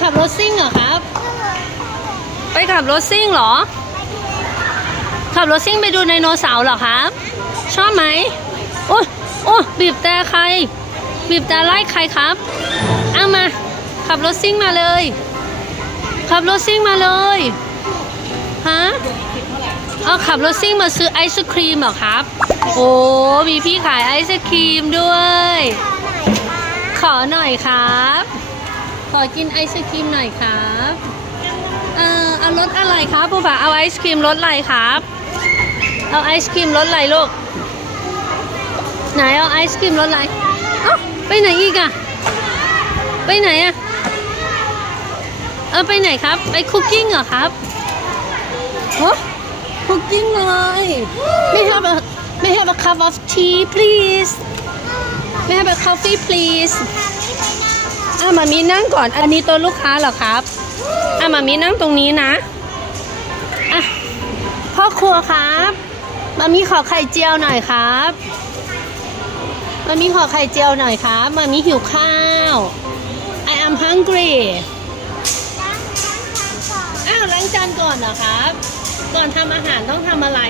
ขับรถซิ่งเหรอครับ ไปขับรถซิ่งเหรอ ขับรถซิ่งไปดูไดโนเสาร์เหรอครับ ชอบไหมโอ้โอ้บีบแต่ใคร บีบแต่ไล่ใครครับเอามา ขับรถซิ่งมาเลย ขับรถซิ่งมาเลยฮะเอาขับรถซิ่งมาซื้อไอศครีมเหรอครับ โอ้มีพี่ขายไอศครีมด้วย ขอหน่อยครับ ขอกินไอศครีมหน่อยครับเออเอารสอะไรครับผู้บ่าเอาไอศครีมรสอะไรครับ เอาไอศครีมรสอะไรลูก ไหนเอาไอศครีมรสอะไรเอ้าไปไหนอีกอะไปไหนอะเออไปไหนครับ ไปคุกกิ้งเหรอครับโอ้คุกกิ้งเลย ไม่ have a ไม่ have a cup of tea please ไม่ have a coffee please อะมามีนั่งก่อน อันนี้ตัวลูกค้าเหรอครับอะมามีนั่งตรงนี้นะอะพ่อครัวครับมามีขอไข่เจียวหน่อยครับมามีขอไข่เจียวหน่อยครับมามีหิวข้าว I am hungry อ้าวล้างจานก่อนเหรอครับ ก่อนทำอาหารต้องทำอะไร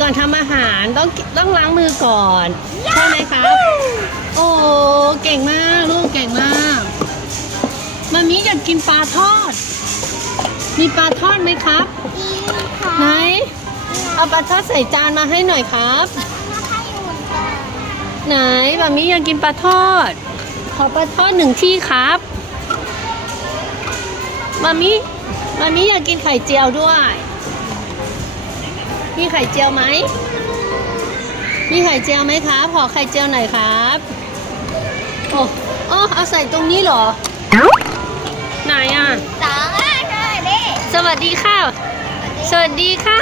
ก่อนทำอาหารต้องต้องล้างมือก่อนใช่ไหมครับ โอ้เก่งมากลูกเก่งมากมามีอยากกินปลาทอด มีปลาทอดไหมครับไหนเอาปลาทอดใส่จานมาให้หน่อยครับไหนมามีอยากกินปลาทอด ขอปลาทอดหนึ่งที่ครับมามีมามีอยากกินไข่เจียวด้วย มีไข่เจียวไหม มีไข่เจียวไหมครับขอไข่เจียวหน่อยครับ โอ้โอ้เอาใส่ตรงนี้เหรอ ไหนอะ สองอะเธอดิสวัสดีค่ะ สวัสดีค่ะ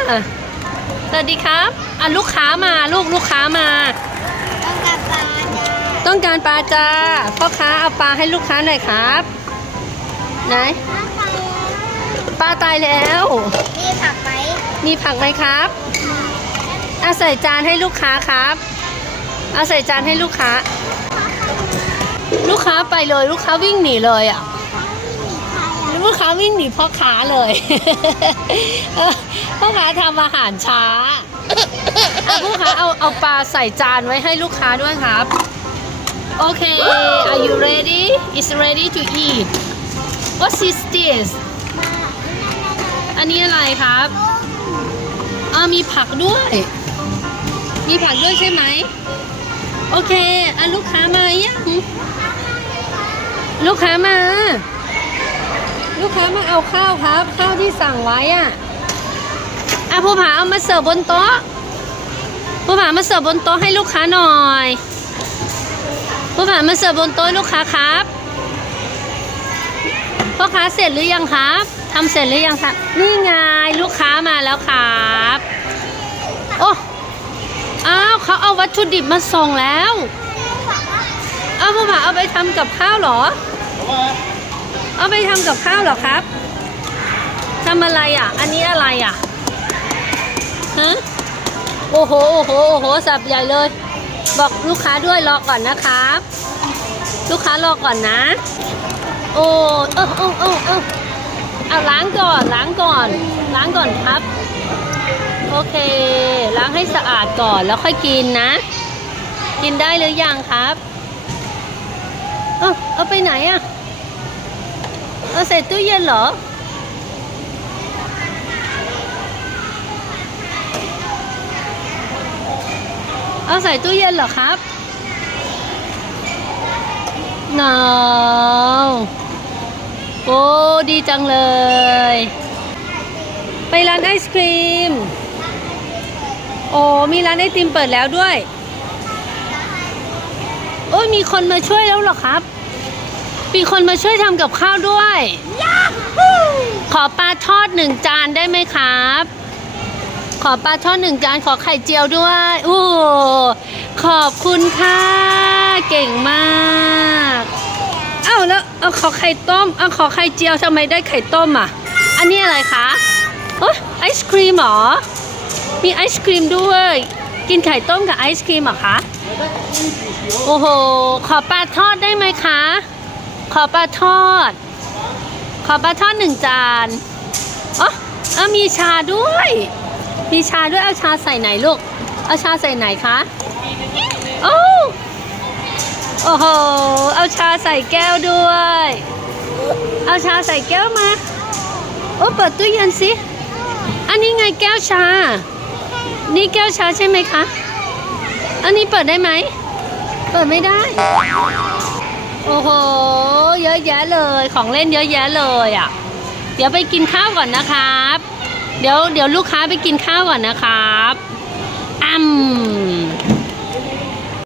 สวัสดีครับอะลูกค้ามาลูกลูกค้ามา ต้องการปลาจ้าต้องการปลาจ้าพ่อค้าเอาปลาให้ลูกค้าหน่อยครับ ไหน ปลาไปปลาตายแล้ว มีผักไหม มีผักไหมครับเอาใส่จานให้ลูกค้าครับเอาใส่จานให้ลูกค้า ลูกค้าไปเลยลูกค้าวิ่งหนีเลยอะลูกค้าวิ่งหนีพ่อค้าเลยพ่อค้าทำอาหารช้าอะพ่อค้าเอาเอาปลาใส่จานไว้ให้ลูกค้าด้วยครับ โอเค are you ready is ready to eat what is this อันนี้อะไรครับ อ่ามีผักด้วย มีผักด้วยใช่ไหม โอเคอะลูกค้ามายัง ลูกค้ามา ลูกค้ามาเอาข้าวครับ ข้าวที่สั่งไว้อะอะผู้ผาเอามาเสิร์ฟบนโต๊ะผู้ผามาเสิร์ฟบนโต๊ะให้ลูกค้าหน่อยผู้ผามาเสิร์ฟบนโต๊ะลูกค้าครับพ่อค้าเสร็จหรือยังครับทำเสร็จหรือยังครับนี่ไงลูกค้ามาแล้วครับ วัตถุดิบมาส่งแล้ว เอาผู้ผาเอาไปทำกับข้าวหรอ เอาไปทำกับข้าวหรอครับทำอะไรอะ อันนี้อะไรอะฮะโอ้โหโอ้โหโอ้โหสับใหญ่เลย บอกลูกค้าด้วยรอก่อนนะครับ ลูกค้ารอก่อนนะ โอ้เออเออเออเออเอาล้างก่อนล้างก่อน ล้างก่อนครับ โอเค ล้างให้สะอาดก่อนแล้วค่อยกินนะ กินได้หรือยังครับ เออเอาไปไหนอะ เอาใส่ตู้เย็นเหรอ เอาใส่ตู้เย็นเหรอครับ no โอ้ดีจังเลย ไปร้านไอศครีม โอ้มีร้านไอติมเปิดแล้วด้วย โอ้ยมีคนมาช่วยแล้วเหรอครับ มีคนมาช่วยทำกับข้าวด้วย ขอปลาทอดหนึ่งจานได้ไหมครับ ขอปลาทอดหนึ่งจานขอไข่เจียวด้วยอู้ขอบคุณค่ะ เก่งมากเอ้าแล้วเอาขอไข่ต้มเอาขอไข่เจียวทำไมได้ไข่ต้มอะ อันนี้อะไรคะโอ้ยไอศครีมเหรอ มีไอศครีมด้วย กินไข่ต้มกับไอศครีมเหรอคะ โอ้โห ขอปลาทอดได้ไหมคะ ขอปลาทอด ขอปลาทอดหนึ่งจานอ๋อเอามีชาด้วย มีชาด้วย เอาชาใส่ไหนลูก เอาชาใส่ไหนคะ โอ้โอ้โห เอาชาใส่แก้วด้วย เอาชาใส่แก้วมา โอ้ เปิดตู้เย็นสิ อันนี้ไงแก้วชา นี่แก้วชาใช่ไหมคะ อันนี้เปิดได้ไหม เปิดไม่ได้ โอ้โห เยอะแยะเลย ของเล่นเยอะแยะเลยอะ เดี๋ยวไปกินข้าวก่อนนะครับ เดี๋ยวเดี๋ยวลูกค้าไปกินข้าวก่อนนะครับอืม